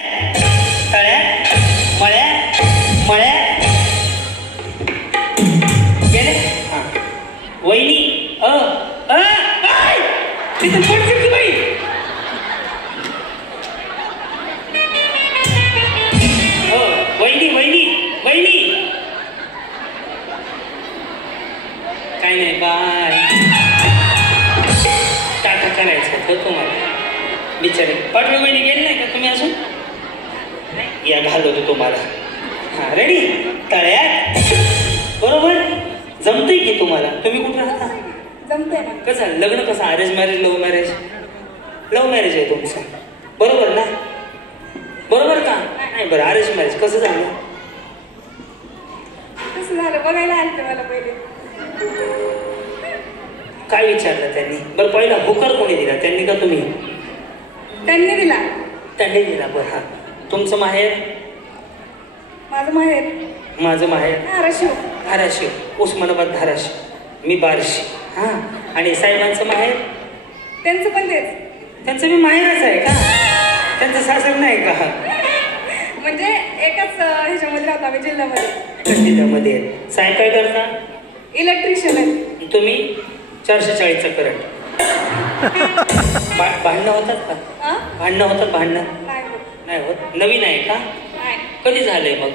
तळ्यात मळ्यात मळ्यात गेले. हा वहिनी तिथं पडते की बाई. हो वहिनी वहिनी वहिनी. काय नाही बाय. टाटा करायचं तर तुम्हाला बिचारे पाठवे वहिनी गेले नाही का तुम्ही अजून. या घालवतो तुम्हाला. हा रेडी. तळ्यात बरोबर जमतंय की तुम्हाला. तुम्ही कुठं राहता. जमतंय ना. कसं लग्न कसं arrange marriage love marriage. Love marriage आहे तुमचं बरोबर ना. बरोबर का नाही. बरं अरेंज मॅरेज कसं झालं. कसं झालं बघायला आलते मला पहिले. काय विचारलं त्यांनी. बरं पहिला होकार कोणी दिला त्यांनी का तुम्ही. त्यांनी दिला. त्यांनी दिला. बरं हा तुमचं माहेर. माझं माहेर. माझं माहेर धाराशिव. धाराशिव उस्मानाबाद धाराशिव. मी बार्शी. हां आणि साहेबांचं माहेर. त्यांचं पण तेच. त्यांचं मी माहेरच आहे का. त्यांचं सासर नाही का. म्हणजे एकाच ह्याच्यामध्ये राहतो आम्ही जिल्ह्यामध्ये. एकाच जिल्ह्यामध्ये. साहेब काय करता. इलेक्ट्रिशियन आहे. तुम्ही 440चा करंट. भांडणं होतात का. भांडणं होतात. भांडणं नाही होत. नाही होत. नवीन आहे का. नाही. कधी झालंय मग.